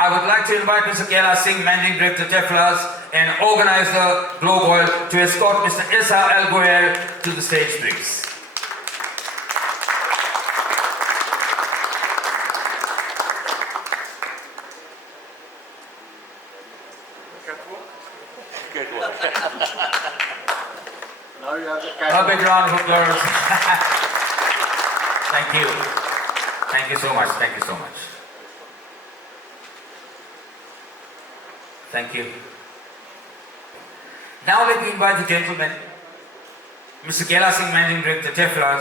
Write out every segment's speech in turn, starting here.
I would like to invite Mr. Kailash Singh, Managing Director Tefla and organizer Globoil, to escort Mr. Ghurair to the stage, please. Now you have the A big round of applause. Thank you. Thank you so much. Thank you so much. Thank you. Now let me invite the gentleman, Mr. Kailash Singh, Managing Director Tefla,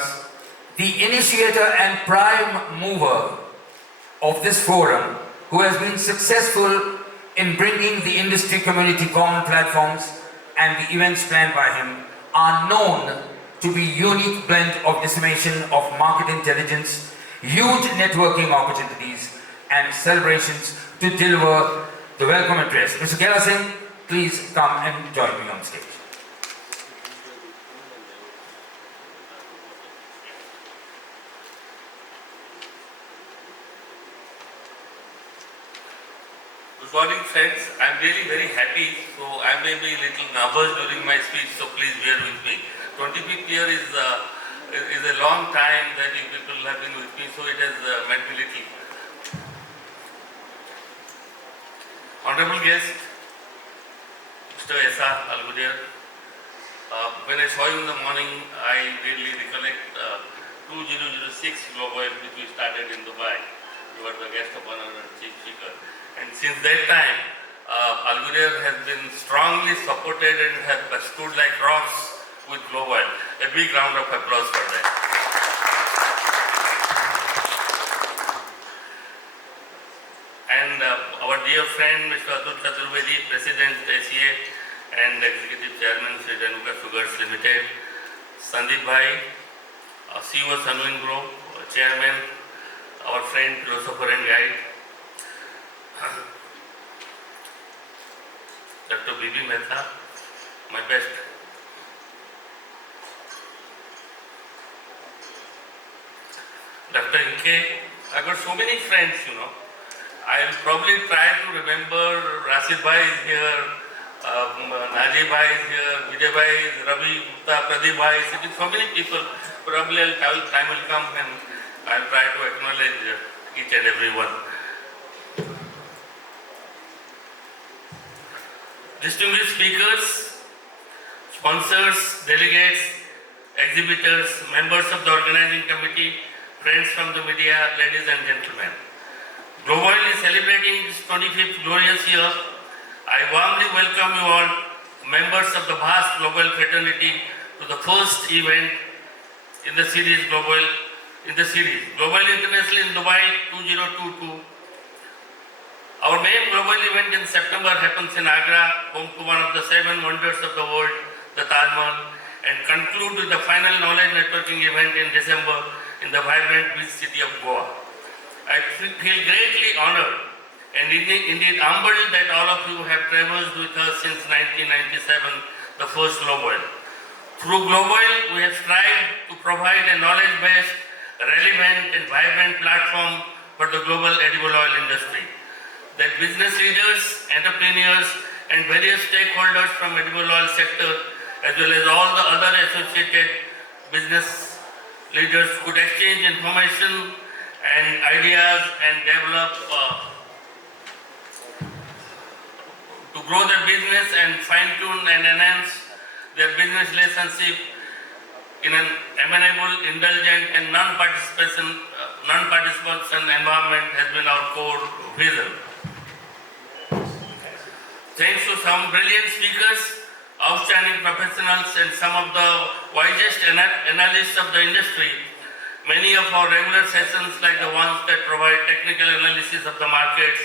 the initiator and prime mover of this forum, who has been successful in bringing the industry community common platforms, and the events planned by him are known to be unique blend of dissemination of market intelligence, huge networking opportunities, and celebrations to deliver the welcome address. Mr. Kailash Singh, please come and join me on stage. Good morning, friends. I'm really very happy, so I may be a little nervous during my speech, so please bear with me. 25th year is a long time that you people have been with me, so it has meant me little. Honorable guest, Mr. S.R. Al-Ghurair, when I saw you in the morning, I really recollect 2006 Globoil, which we started in Dubai. You were the guest of honor and chief speaker. And since that time, Al-Ghurair has been strongly supported and has stood like rocks with Globoil. A big round of applause for that. And our dear friend, Mr. Atul Chaturvedi, President ACA and Executive Chairman, Shree Renuka Sugars Limited, Sandeep Bhai, CEO Sunvin Group, Chairman, our friend, philosopher and guide, Dr. B.B. Mehta, my best. Dr. N.K., I got so many friends, you know. I will probably try to remember. Rashid Bhai is here, Naji Bhai is here, Vijay Bhai is, Ravi Gupta, Pradeep Bhai is sitting. So many people. Probably time will come and I will try to acknowledge each and every one. Distinguished speakers, sponsors, delegates, exhibitors, members of the organizing committee, friends from the media, ladies and gentlemen. Globoil is celebrating its 25th glorious year. I warmly welcome you all, members of the vast global fraternity, to the first event in the series Globoil International in Dubai 2022. Our main global event in September happens in Agra, home to one of the 7 wonders of the world, the Taj Mahal, and conclude with the final knowledge networking event in December in the vibrant beach city of Goa. I feel greatly honored and indeed humbled that all of you have traversed with us since 1997, the first Globoil. Through Globoil, we have strived to provide a knowledge-based, relevant and vibrant platform for the global edible oil industry, that business leaders, entrepreneurs and various stakeholders from edible oil sector, as well as all the other associated business leaders, could exchange information and ideas and develop to grow their business and fine-tune and enhance their business relationship in an amenable, indulgent and non-participation environment has been our core vision. Thanks to some brilliant speakers, outstanding professionals and some of the wisest analysts of the industry, many of our regular sessions like the ones that provide technical analysis of the markets,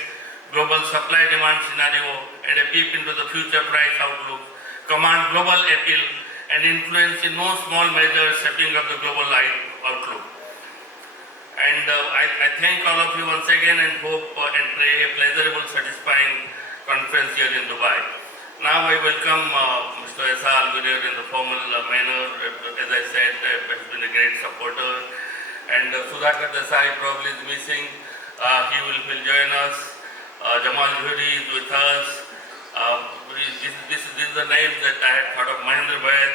global supply-demand scenario and a peep into the future price outlook command global appeal and influence in no small measure shaping of the global outlook. And I thank all of you once again and hope and pray a pleasurable, satisfying conference here in Dubai. Now I welcome Mr. S.R. Al-Ghurair in the formal manner. As I said, has been a great supporter. And Sudhakar Desai probably is missing. He will join us. Djamal Djouhri is with us. This is the names that I had thought of. Mahendra Vaid,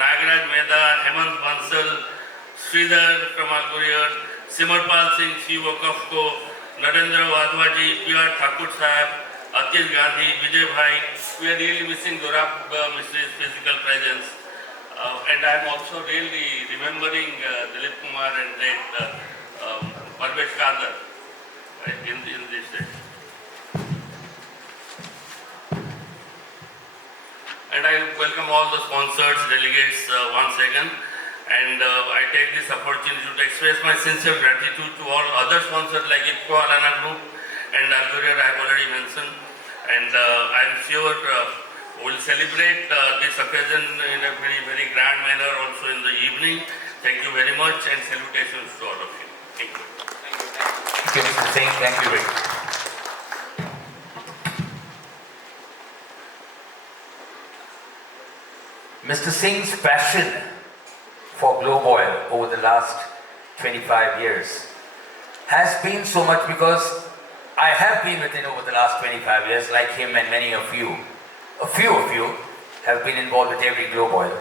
Nagaraj Mehta, Hemant Bansal, Sridhar from Ghurair, Simarpal Singh, CEO Kafko, Narendra Wadhwaji, P.R. Thakur Sahab, Atil Gandhi, Vijay Bhai. We are really missing Gaurav Mishra's physical presence. And I am also really remembering Dilip Kumar and late Parvesh Kadar in this day. And I welcome all the sponsors, delegates once again. And I take this opportunity to express my sincere gratitude to all other sponsors like IFCO, Alana Group and Ghurair I have already mentioned. And I am sure we'll celebrate this occasion in a very, very grand manner also in the evening. Thank you very much and salutations to all of you. Thank you. Thank you, Mr. Singh. Thank you very much. Mr. Singh's passion for Globoil over the last 25 years has been so much because I have been with him over the last 25 years, like him and many of you. A few of you have been involved with every Globoil.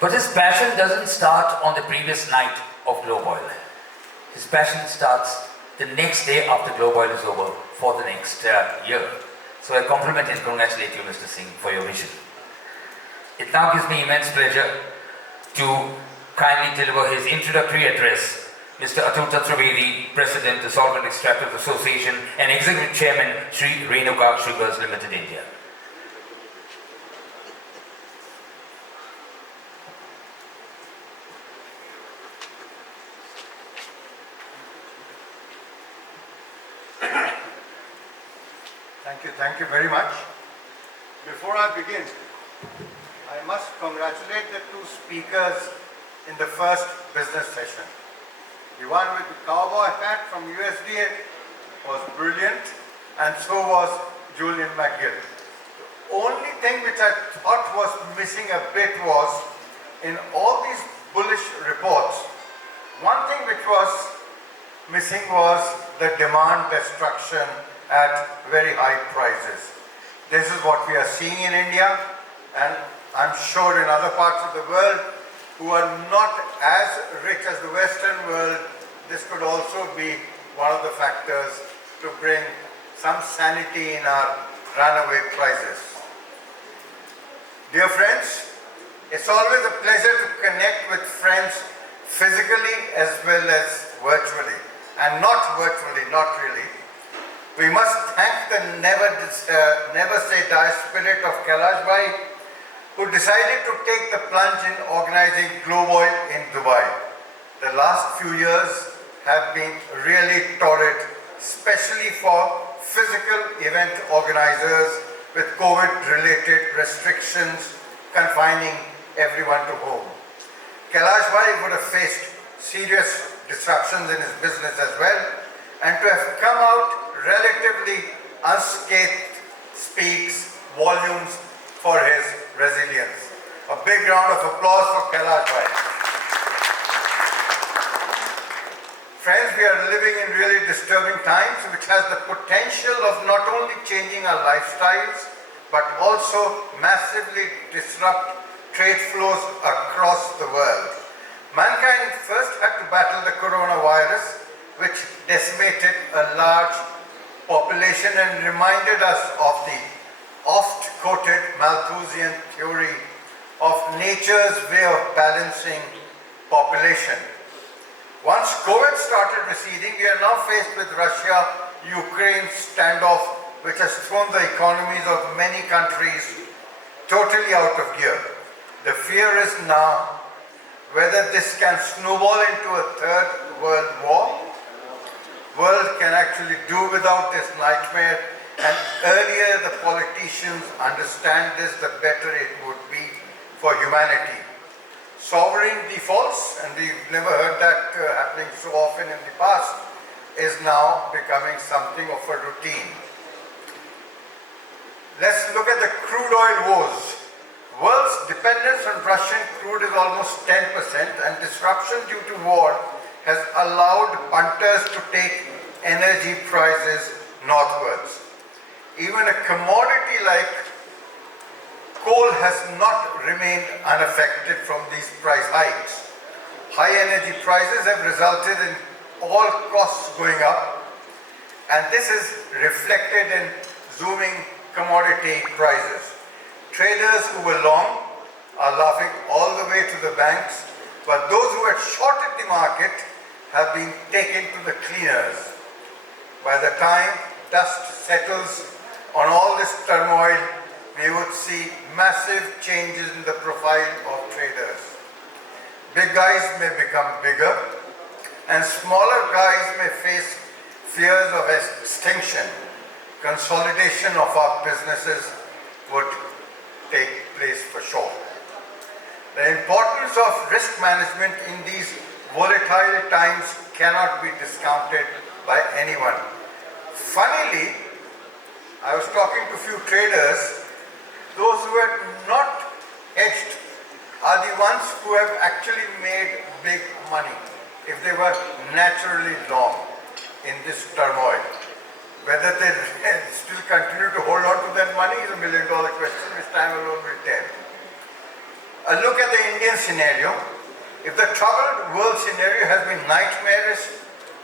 But his passion doesn't start on the previous night of Globoil. His passion starts the next day after Globoil is over for the next year. So I compliment and congratulate you, Mr. Singh, for your vision. It now gives me immense pleasure to kindly deliver his introductory address. Mr. Atul Chaturvedi, President, the Solvent Extractors Association and Executive Chairman, Shree Renuka Sugars Limited, India. Thank you very much. Before I begin, I must congratulate the two speakers in the first business session. The one with the cowboy hat from USDA was brilliant, and so was Julian McGill. The only thing which I thought was missing a bit was, in all these bullish reports, one thing which was missing was the demand destruction at very high prices. This is what we are seeing in India, and I'm sure in other parts of the world who are not as rich as the Western world, this could also be one of the factors to bring some sanity in our runaway prices. Dear friends, it's always a pleasure to connect with friends physically as well as virtually, and not virtually, not really. We must thank the never say die spirit of Kailash Bhai, who decided to take the plunge in organizing Globoil in Dubai. The last few years have been really torrid, especially for physical event organizers with COVID-related restrictions confining everyone to home. Kailash Bhai would have faced serious disruptions in his business as well, and to have come out relatively unscathed speaks volumes for his resilience. A big round of applause for Kailash Bhai. Friends, we are living in really disturbing times which has the potential of not only changing our lifestyles but also massively disrupt trade flows across the world. Mankind first had to battle the coronavirus, which decimated a large population and reminded us of the oft-quoted Malthusian theory of nature's way of balancing population. Once COVID started receding, we are now faced with Russia-Ukraine standoff, which has thrown the economies of many countries totally out of gear. The fear is now whether this can snowball into a third world war. World can actually do without this nightmare, and earlier the politicians understand this, the better it would be for humanity. Sovereign defaults, and we've never heard that happening so often in the past, is now becoming something of a routine. Let's look at the crude oil woes. World's dependence on Russian crude is almost 10%, and disruption due to war has allowed punters to take energy prices northwards. Even a commodity like coal has not remained unaffected from these price hikes. High energy prices have resulted in all costs going up, and this is reflected in zooming commodity prices. Traders who were long are laughing all the way to the banks, but those who had shorted the market have been taken to the cleaners. By the time dust settles on all this turmoil, we would see massive changes in the profile of traders. Big guys may become bigger, and smaller guys may face fears of extinction. Consolidation of our businesses would take place for sure. The importance of risk management in these volatile times cannot be discounted by anyone. Funnily, I was talking to a few traders. Those who had not hedged are the ones who have actually made big money if they were naturally long in this turmoil. Whether they still continue to hold on to that money is $1 million question, which time alone will tell. A look at the Indian scenario. If the troubled world scenario has been nightmarish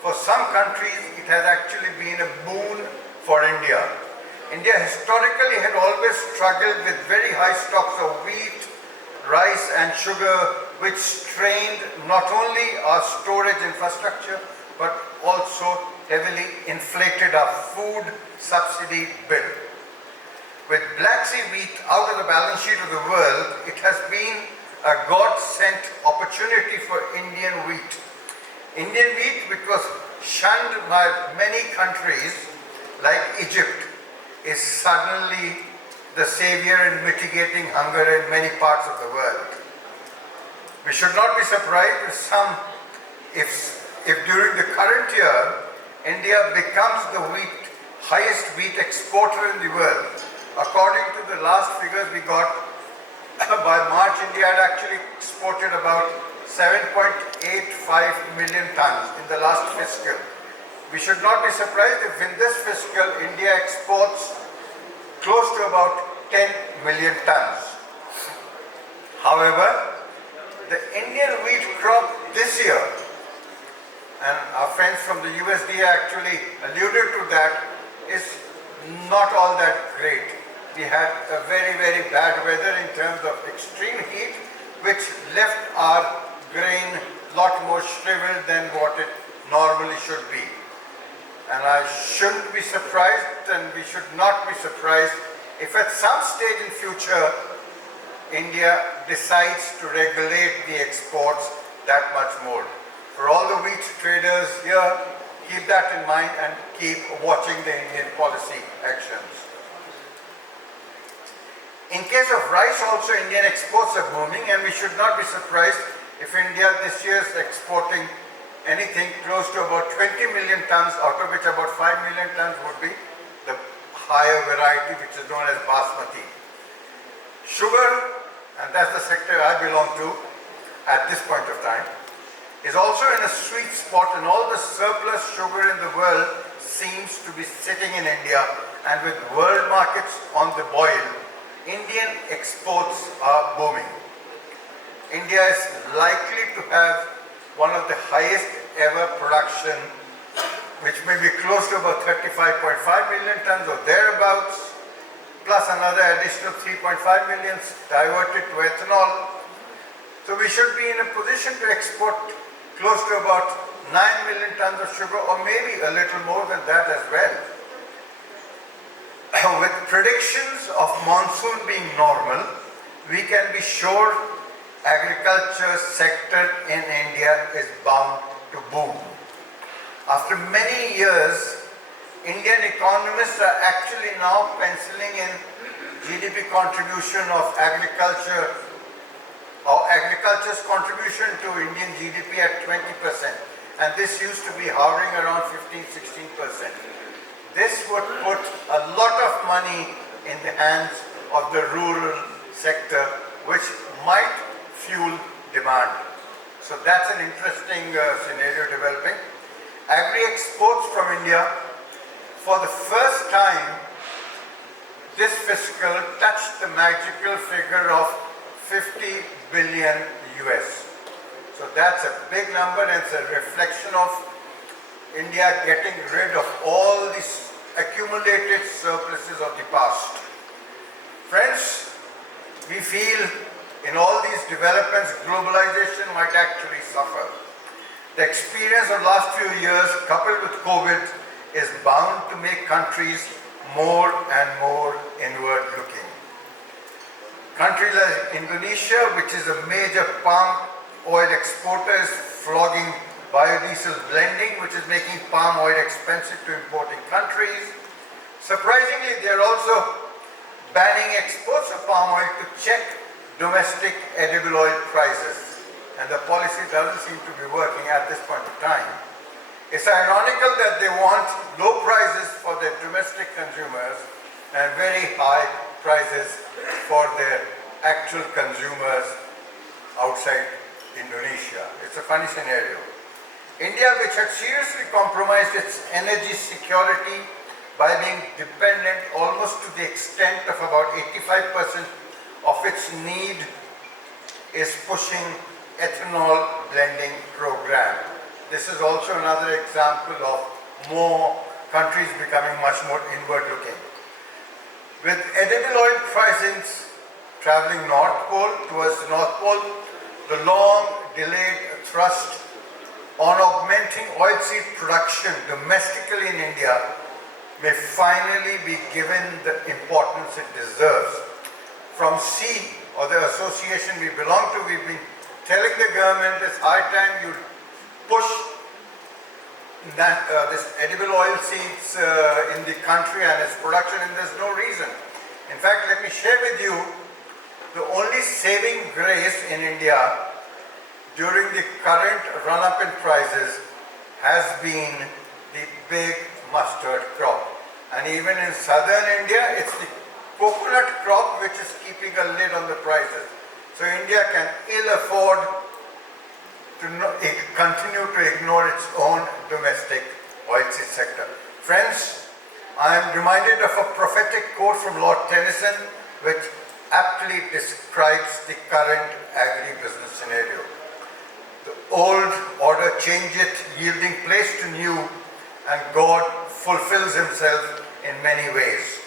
for some countries, it has actually been a boon for India. India historically had always struggled with very high stocks of wheat, rice and sugar, which strained not only our storage infrastructure, but also heavily inflated our food subsidy bill. With Black Sea wheat out of the balance sheet of the world, it has been a God-sent opportunity for Indian wheat. Indian wheat, which was shunned by many countries like Egypt, is suddenly the savior in mitigating hunger in many parts of the world. We should not be surprised if during the current year, India becomes the highest wheat exporter in the world. According to the last figures we got, by March, India had actually exported about 7.85 million tons in the last fiscal. We should not be surprised if in this fiscal, India exports close to about 10 million tons. However, the Indian wheat crop this year, and our friends from the USDA actually alluded to that, is not all that great. We had a very, very bad weather in terms of extreme heat, which left our grain a lot more shriveled than what it normally should be. And I shouldn't be surprised, and we should not be surprised, if at some stage in future, India decides to regulate the exports that much more. For all the wheat traders here, keep that in mind and keep watching the Indian policy actions. In case of rice also, Indian exports are booming, and we should not be surprised if India this year is exporting anything close to about 20 million tons, out of which about 5 million tons would be the higher variety, which is known as basmati. Sugar, and that's the sector I belong to at this point of time, is also in a sweet spot, and all the surplus sugar in the world seems to be sitting in India, and with world markets on the boil, Indian exports are booming. India is likely to have one of the highest ever production, which may be close to about 35.5 million tons or thereabouts, plus another additional 3.5 million diverted to ethanol. So we should be in a position to export close to about 9 million tons of sugar, or maybe a little more than that as well. With predictions of monsoon being normal, we can be sure agriculture sector in India is bound to boom. After many years, Indian economists are actually now penciling in GDP contribution of agriculture, or agriculture's contribution to Indian GDP at 20%, and this used to be hovering around 15-16%. This would put a lot of money in the hands of the rural sector, which might fuel demand. So that's an interesting scenario developing. Agri exports from India for the first time this fiscal touched the magical figure of 50 billion US. So that's a big number, and it's a reflection of India getting rid of all these accumulated surpluses of the past. Friends, we feel in all these developments, globalization might actually suffer. The experience of last few years, coupled with COVID, is bound to make countries more and more inward looking. Countries like Indonesia, which is a major palm oil exporter, is flogging biodiesel blending, which is making palm oil expensive to importing countries. Surprisingly, they are also banning exports of palm oil to check domestic edible oil prices. And the policy doesn't seem to be working at this point of time. It's ironical that they want low prices for their domestic consumers and very high prices for their actual consumers outside Indonesia. It's a funny scenario. India, which had seriously compromised its energy security by being dependent almost to the extent of about 85% of its need, is pushing ethanol blending program. This is also another example of more countries becoming much more inward looking. With edible oil prices traveling North Pole towards the North Pole, the long delayed thrust on augmenting oilseed production domestically in India may finally be given the importance it deserves. From C, or the association we belong to, we've been telling the government it's high time you push that, this edible oil seeds in the country and its production, and there's no reason. In fact, let me share with you the only saving grace in India during the current run-up in prices has been the big mustard crop. And even in southern India, it's the coconut crop which is keeping a lid on the prices. So India can ill afford to continue to ignore its own domestic oilseed sector. Friends, I am reminded of a prophetic quote from Lord Tennyson which aptly describes the current agri-business scenario. The old order changeth, yielding place to new, and God fulfills himself in many ways.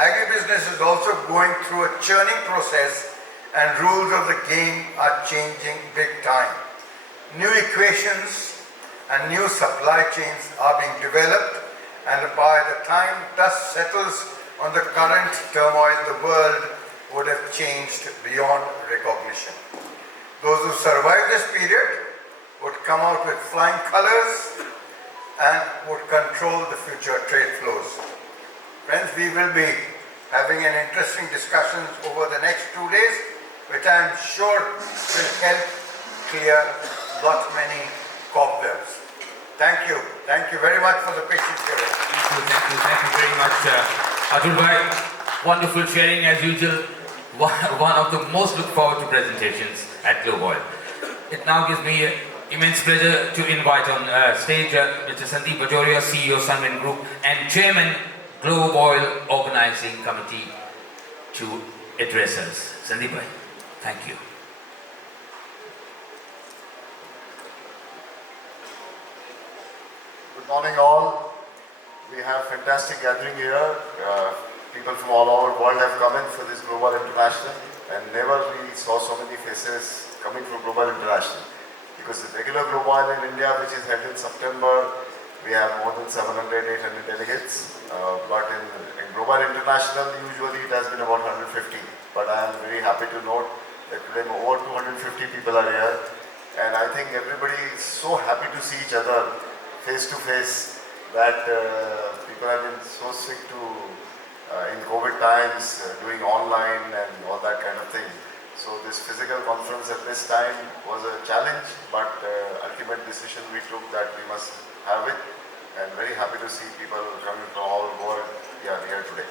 Agribusiness is also going through a churning process, and rules of the game are changing big time. New equations and new supply chains are being developed, and by the time dust settles on the current turmoil, the world would have changed beyond recognition. Those who survive this period would come out with flying colors and would control the future trade flows. Friends, we will be having an interesting discussion over the next 2 days, which I am sure will help clear many cobwebs. Thank you. Thank you very much for the patience hearing. Thank you very much, Atul bhai. Wonderful sharing as usual. One of the most looked forward to presentations at Globoil. It now gives me immense pleasure to invite on stage Mr. Sandeep Bajoria, CEO Sunvin Group and Chairman Globoil Organizing Committee to address us. Sandeep bhai, thank you. Good morning all. We have fantastic gathering here. People from all over the world have come in for this Global International, and never we saw so many faces coming from Global International. Because the regular Globoil in India, which is held in September, we have more than 700, 800 delegates. But in Global International, usually it has been about 150. But I am very happy to note that today over 250 people are here. And I think everybody is so happy to see each other face to face that people have been so sick to in COVID times doing online and all that kind of thing. So this physical conference at this time was a challenge, but ultimate decision we took that we must have it, and very happy to see people coming from all over the world here today.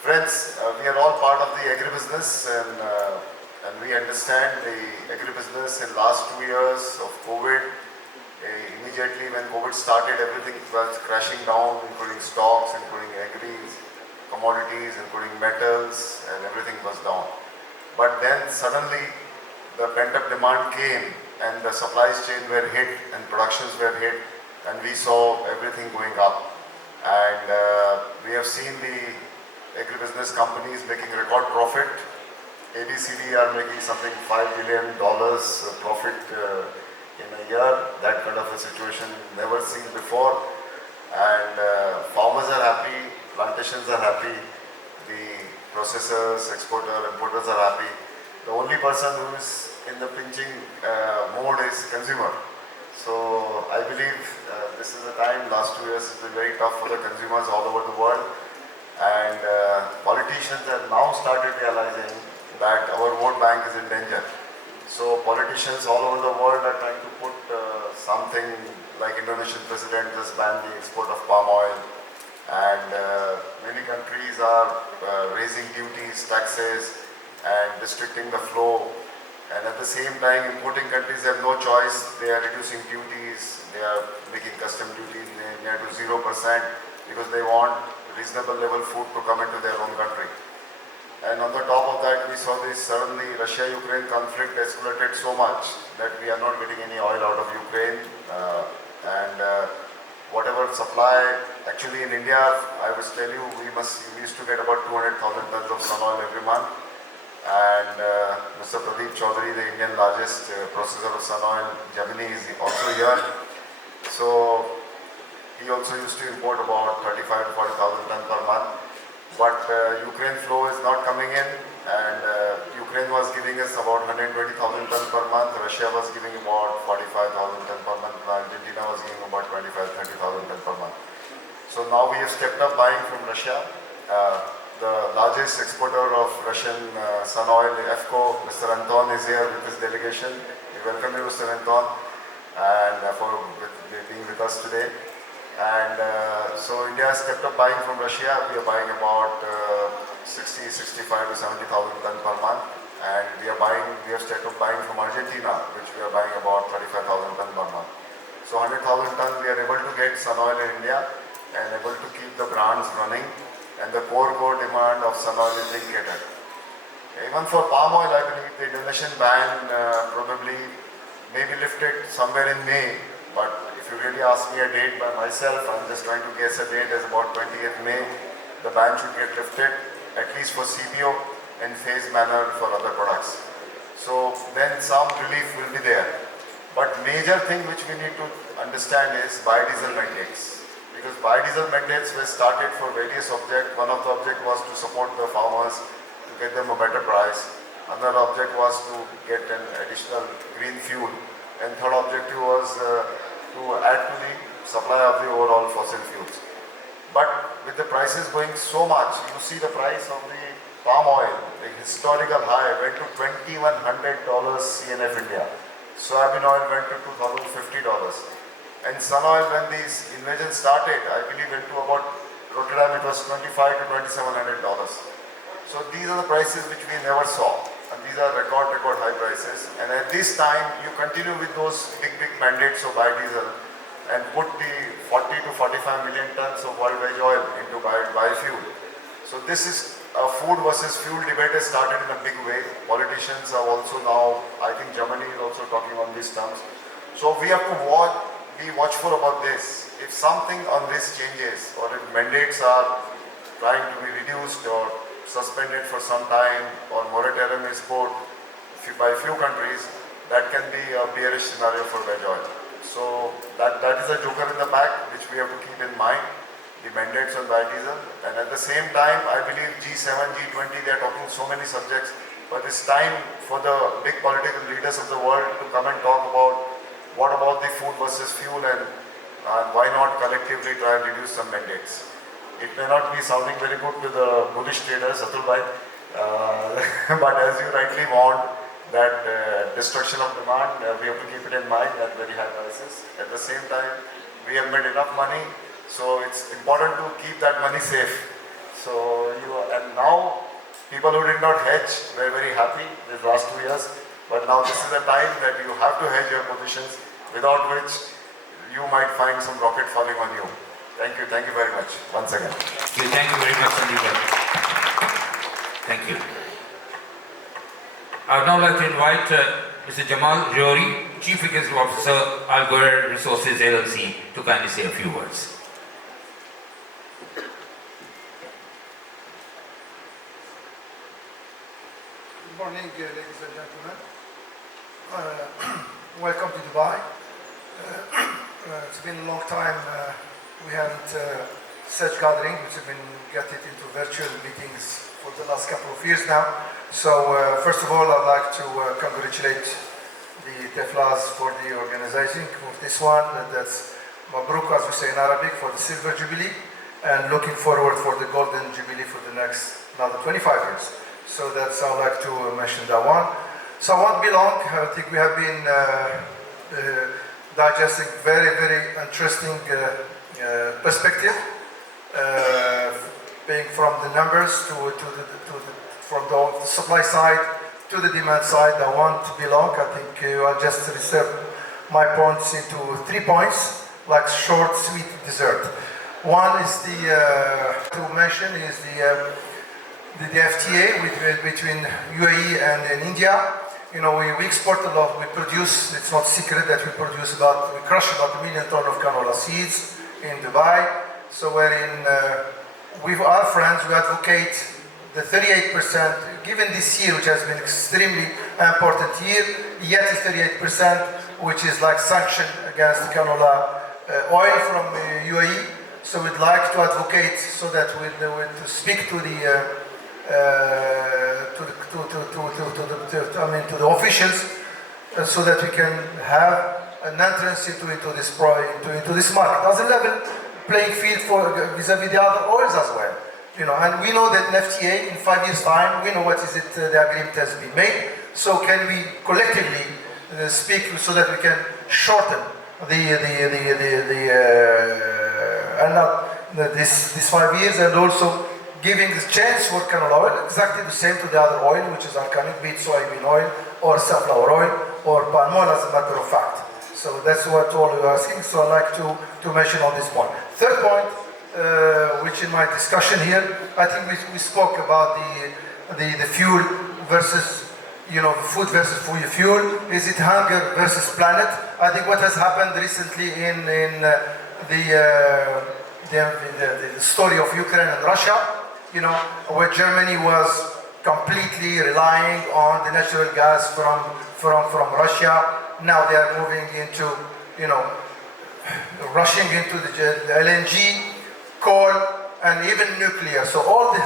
Friends, we are all part of the agribusiness, and we understand the agribusiness in last 2 years of COVID. Immediately when COVID started, everything was crashing down, including stocks, including agri, commodities, including metals, and everything was down. But then suddenly the pent-up demand came and the supply chain were hit and productions were hit, and we saw everything going up. And we have seen the agribusiness companies making record profit. ABCD are making something $5 billion profit in a year. That kind of a situation never seen before. And farmers are happy, plantations are happy, the processors, exporters, importers are happy. The only person who is in the pinching mode is consumer. So I believe this is a time, last 2 years has been very tough for the consumers all over the world. And politicians have now started realizing that our vote bank is in danger. So politicians all over the world are trying to put something like Indonesian president just banned the export of palm oil, and many countries are raising duties, taxes, and restricting the flow. And at the same time, importing countries have no choice. They are reducing duties, they are making custom duties near to 0% because they want reasonable level food to come into their own country. And on the top of that, we saw this suddenly Russia-Ukraine conflict escalated so much that we are not getting any oil out of Ukraine. Whatever supply, actually in India, I must tell you, we used to get about 200,000 tons of sun oil every month. And Mr. Djouhri, the Indian largest processor of sun oil, Germany, is also here. So he also used to import about 35 to 40,000 tons per month. But Ukraine flow is not coming in, and Ukraine was giving us about 120,000 tons per month. Russia was giving about 45,000 tons per month. Argentina was giving about 25,000 to 30,000 tons per month. So now we have stepped up buying from Russia. The largest exporter of Russian sun oil, EFCO, Mr. Anton is here with his delegation. We welcome you, Mr. Anton, and for being with us today. And so India has stepped up buying from Russia. We are buying about 65 to 70,000 tons per month. And we have stepped up buying from Argentina, which we are buying about 35,000 tons per month. So 100,000 tons we are able to get sun oil in India and able to keep the brands running. And the core demand of sun oil is being catered. Even for palm oil, I believe the Indonesian ban probably may be lifted somewhere in May. But if you really ask me a date by myself, I'm just trying to guess a date as about 20th May. The ban should get lifted, at least for CBO, and phased manner for other products. So then some relief will be there. But major thing which we need to understand is biodiesel mandates. Because biodiesel mandates were started for various objects. One of the objects was to support the farmers, to get them a better price. Another object was to get an additional green fuel. And third objective was to add to the supply of the overall fossil fuels. But with the prices going so much, you see the price of the palm oil, the historical high, went to $2,100 CNF India. Soybean oil went to $2,050. And sun oil, when this invasion started, I believe went to about Rotterdam, it was $2,500 to $2,700. So these are the prices which we never saw. And these are record high prices. And at this time, you continue with those big mandates of biodiesel and put the 40 to 45 million tons of world veg oil into biofuel. So this is a food versus fuel debate has started in a big way. Politicians are also now, I think Germany is also talking on these terms. So we have to be watchful about this. If something on this changes, or if mandates are trying to be reduced or suspended for some time, or moratorium is put by few countries, that can be a bearish scenario for veg oil. So that is a joker in the pack which we have to keep in mind, the mandates on biodiesel. And at the same time, I believe G7, G20, they are talking so many subjects, but it's time for the big political leaders of the world to come and talk about what about the food versus fuel, and why not collectively try and reduce some mandates. It may not be sounding very good to the bullish traders, Atul bhai, but as you rightly warned, that destruction of demand, we have to keep it in mind at very high prices. At the same time, we have made enough money, so it's important to keep that money safe. So and now people who did not hedge were very happy these last 2 years. But now this is the time that you have to hedge your positions, without which you might find some rocket falling on you. Thank you very much once again. Thank you very much, Sandeep. Thank you. I would now like to invite Mr. Djamal, Djouhri, Chief Executive Officer, Ghurair Resources LLC, to kindly say a few words. Good morning, ladies and gentlemen. Welcome to Dubai. It's been a long time we haven't such gathering, which have been getting into virtual meetings for the last couple of years now. So first of all, I'd like to congratulate the Teflas for the organizing of this one. That's Mabruk, as we say in Arabic, for the Silver Jubilee, and looking forward for the Golden Jubilee for the next another 25 years. So that's, I'd like to mention that one. So I won't be long. I think we have been digesting very, very interesting perspective, being from the numbers from the supply side to the demand side. I won't be long. I think I'll just reserve my points into 3 points, like short, sweet dessert. One is to mention is the FTA between UAE and India. You know, we export a lot. We produce. It's not secret that we crush about 1 million tons of canola seeds in Dubai. So with our friends, we advocate the 38%, given this year, which has been extremely important year, yet it's 38%, which is like sanction against canola oil from UAE. So we'd like to advocate so that to speak to the to the officials, so that we can have an entrance into this market as a level playing field for vis-a-vis the other oils as well. You know, and we know that in FTA in 5 years' time, we know what is it the agreement has been made. So can we collectively speak so that we can shorten this 5 years, and also giving the chance for canola oil, exactly the same to the other oil, which is coming, be it soybean oil or sunflower oil or palm oil, as a matter of fact. So that's what all you are asking. So I'd like to mention on this point. Third point, which in my discussion here, I think we spoke about the fuel versus, you know, food versus fuel. Is it hunger versus planet? I think what has happened recently in the story of Ukraine and Russia, you know, where Germany was completely relying on the natural gas from Russia. Now they are moving into, you know, rushing into the LNG, coal, and even nuclear. So all the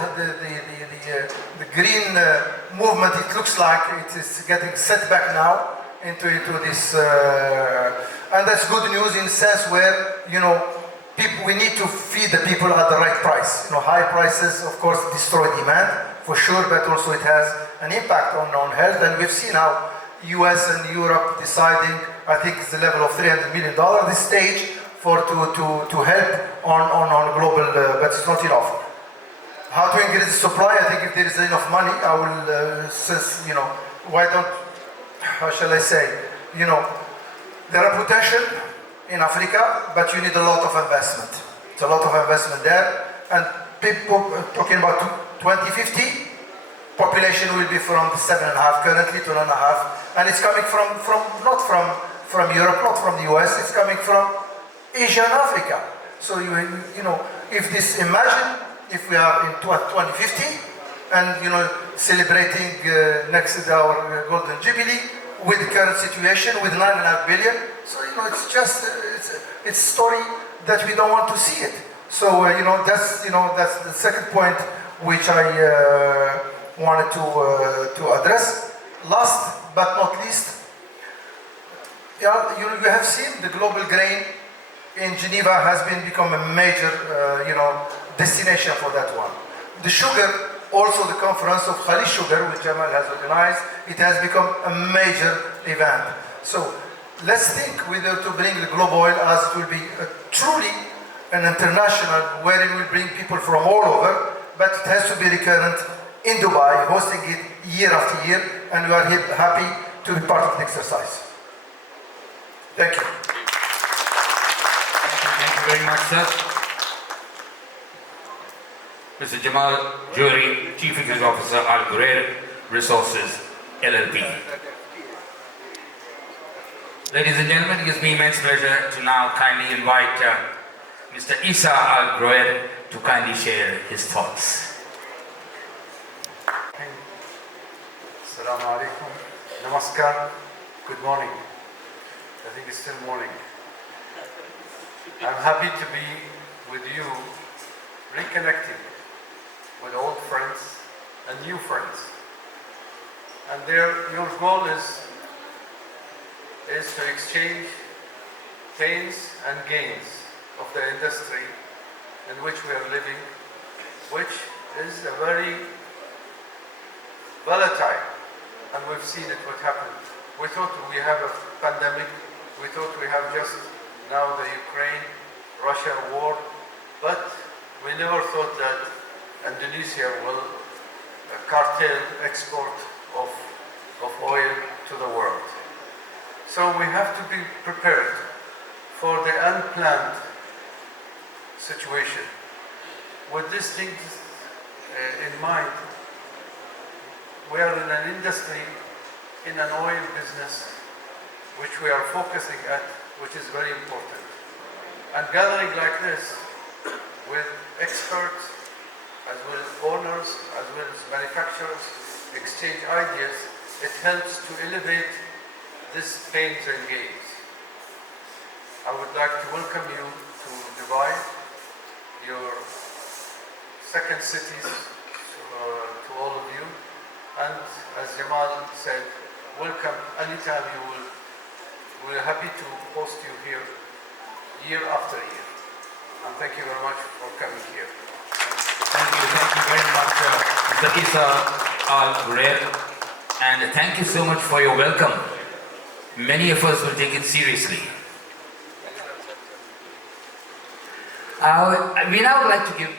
green movement, it looks like it is getting set back now into this, and that's good news in a sense where, you know, we need to feed the people at the right price. You know, high prices, of course, destroy demand for sure, but also it has an impact on health. And we've seen how US and Europe deciding, I think it's the level of $300 million this stage to help on global, but it's not enough. How to increase the supply? I think if there is enough money, I will says, you know, why don't, how shall I say, you know, there are potential in Africa, but you need a lot of investment. It's a lot of investment there, and people talking about 2050, population will be from 7.5 currently to 9.5, and it's coming not from Europe, not from the US, it's coming from Asia and Africa. So you know, imagine if we are in 2050, and you know, celebrating next our Golden Jubilee with the current situation with 9.5 billion. So you know, it's just it's a story that we don't want to see it. So you know, that's the second point which I wanted to address. Last but not least, you have seen the global grain in Geneva has become a major destination for that one. The sugar, also the conference of Kailash Sugar, which Djamal has organized, it has become a major event. So let's think whether to bring the Globoil, as it will be truly an international, where it will bring people from all over, but it has to be recurrent in Dubai, hosting it year after year, and we are happy to be part of the exercise. Thank you. Thank you very much, sir. Mr. Djamal, Djouhri, Chief Executive Officer, Ghurair Resources, LLP. Ladies and gentlemen, it gives me immense pleasure to now kindly invite Mr. Isa Ghurair to kindly share his thoughts. Assalamu alaikum. Namaskar. Good morning. I think it's still morning. I'm happy to be with you, reconnecting with old friends and new friends. And your goal is to exchange pains and gains of the industry in which we are living, which is a very volatile, and we've seen it what happened. We thought we have a pandemic, we thought we have just now the Ukraine-Russia war, but we never thought that Indonesia will cartel export of oil to the world. So we have to be prepared for the unplanned situation. With these things in mind, we are in an industry, in an oil business, which we are focusing at, which is very important. And gathering like this, with experts, as well as owners, as well as manufacturers, exchange ideas, it helps to elevate these pains and gains. I would like to welcome you to Dubai, your second city, to all of you. And as Djamal said, welcome anytime you will. We're happy to host you here year after year. And thank you very much for coming here. Thank you very much, Mr. Isa Ghurair, and thank you so much for your welcome. Many of us will take it seriously. We now would like to give.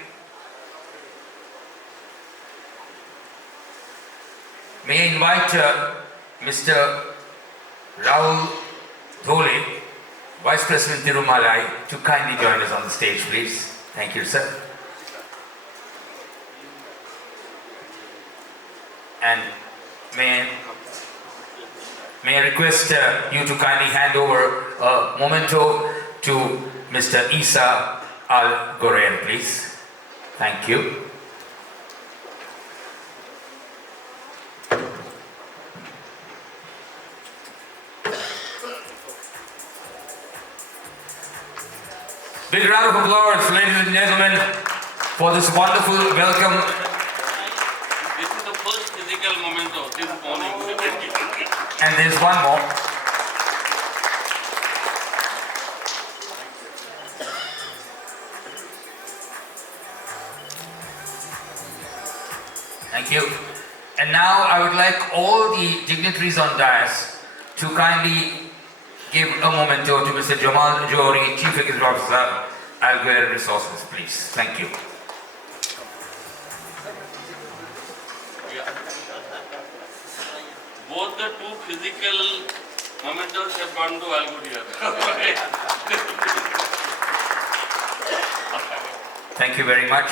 May I invite Mr. Rahul Dhole, Vice President Tirumalai, to kindly join us on the stage, please. Thank you, sir. And may I request you to kindly hand over a memento to Mr. Isa Ghurair, please. Thank you. Big round of applause, ladies and gentlemen, for this wonderful welcome. This is the first physical memento this morning. And there's one more. Thank you. And now I would like all the dignitaries on dais to kindly give a memento to Mr. Djamal, Djouhri, Chief Executive Officer, Ghurair Resources, please. Thank you. Both the two physical mementos have gone to Ghurair. Thank you very much.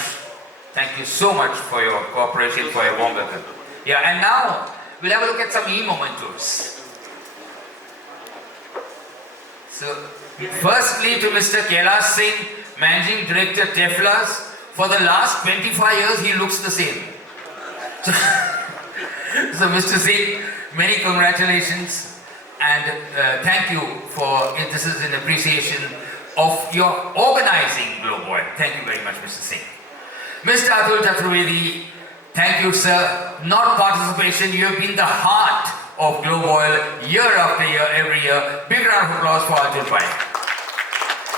Thank you so much for your cooperation, for your warm welcome. Yeah, and now we'll have a look at some e-mementos. So, firstly to Mr. Kailash Singh, Managing Director Teflas. For the last 25 years, he looks the same. So Mr. Singh, many congratulations and thank you for, this is in appreciation of your organizing Globoil. Thank you very much, Mr. Singh. Mr. Atul Chaturvedi, thank you, sir. Not participation, you have been the heart of Globoil year after year, every year. Big round of applause for Atul Bhai.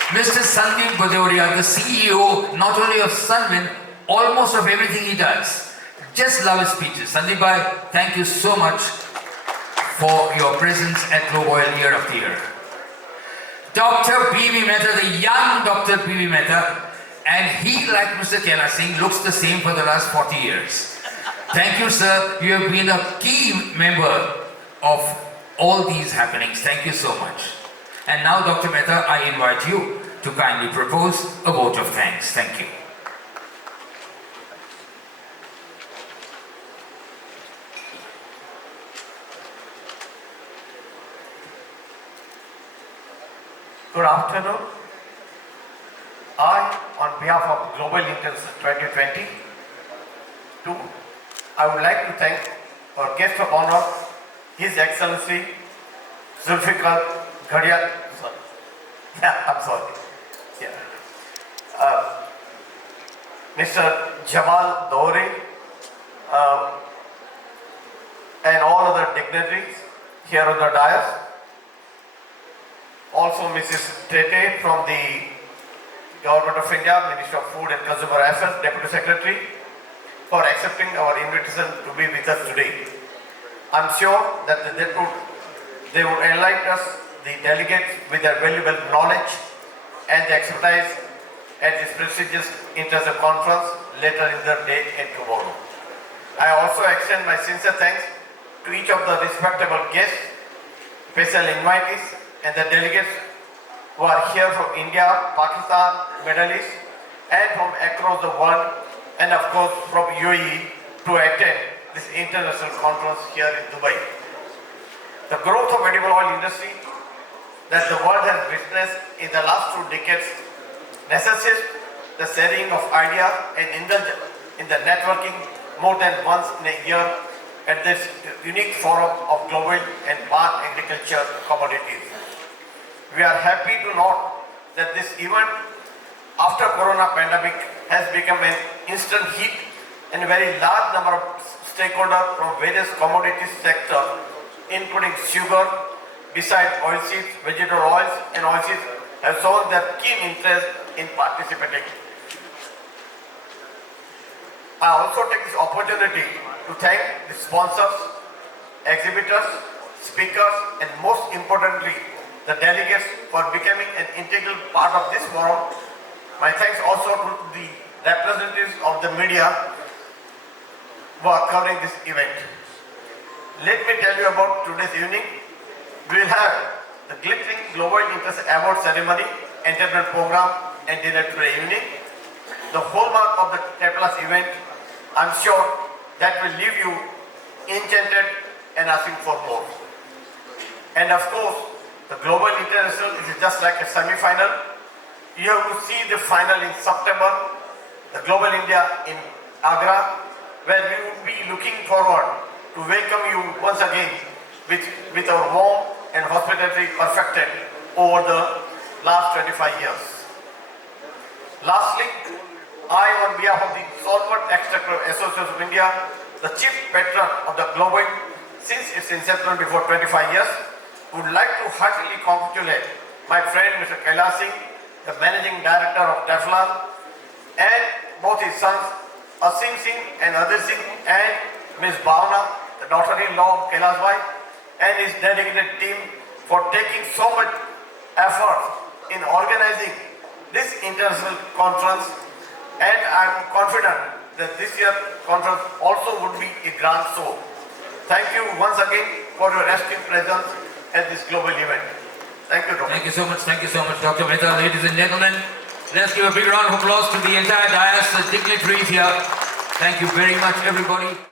Mr. Sandeep Bajoria, the CEO not only of Sunvin, almost of everything he does. Just love his speeches. Sandeep Bhai, thank you so much for your presence at Globoil year after year. Dr. B.V. Mehta, the young Dr. B.V. Mehta, and he, like Mr. Kailash Singh, looks the same for the last 40 years. Thank you, sir. You have been a key member of all these happenings. Thank you so much. And now, Dr. Mehta, I invite you to kindly propose a vote of thanks. Thank you. Good afternoon. I, on behalf of Global Internship 2022, I would like to thank our guest of honor, His Excellency Zulfikar Ghurair. Sorry. I'm sorry. Yeah. Mr. Djamal, Djouhri, and all other dignitaries here on the dais. Also Mrs. Tete from the Government of India, Ministry of Food and Consumer Affairs, Deputy Secretary, for accepting our invitation to be with us today. I'm sure that they would enlighten us, the delegates, with their valuable knowledge and the expertise at this prestigious international conference later in the day and tomorrow. I also extend my sincere thanks to each of the respectable guests, special invitees, and the delegates who are here from India, Pakistan, Middle East, and from across the world, and of course from UAE to attend this international conference here in Dubai. The growth of edible oil industry that the world has witnessed in the last 2 decades necessitates the sharing of ideas and indulge in the networking more than once in a year at this unique forum of global and barn agriculture commodities. We are happy to note that this event after Corona pandemic has become an instant hit, and a very large number of stakeholders from various commodities sectors, including sugar, besides oilseeds, vegetable oils and oilseeds, have shown their keen interest in participating. I also take this opportunity to thank the sponsors, exhibitors, speakers, and most importantly, the delegates for becoming an integral part of this forum. My thanks also to the representatives of the media who are covering this event. Let me tell you about today's evening. We will have the glittering Global Interest Award ceremony, entertainment program, and dinner today evening. The hallmark of the Tefla's event, I'm sure, that will leave you enchanted and asking for more. And of course, the Global International is just like a semi-final. You have to see the final in September, the Global India in Agra, where we will be looking forward to welcome you once again with our warm and hospitality perfected over the last 25 years. Lastly, I, on behalf of the Solvent Extractor Association of India, the chief patron of the Globoil since its inception before 25 years, would like to heartily congratulate my friend Mr. Kailash Singh, the managing director of Tefla, and both his sons, Singh and Atul Singh, and Ms. Bhavna, the daughter-in-law of Kailash Bhai, and his dedicated team for taking so much effort in organizing this international conference. And I am confident that this year's conference also would be a grand show. Thank you once again for your esteemed presence at this global event. Thank you, Dr. Thank you so much, Dr. Mehta. Ladies and gentlemen, let's give a big round of applause to the entire dais, the dignitaries here. Thank you very much, everybody.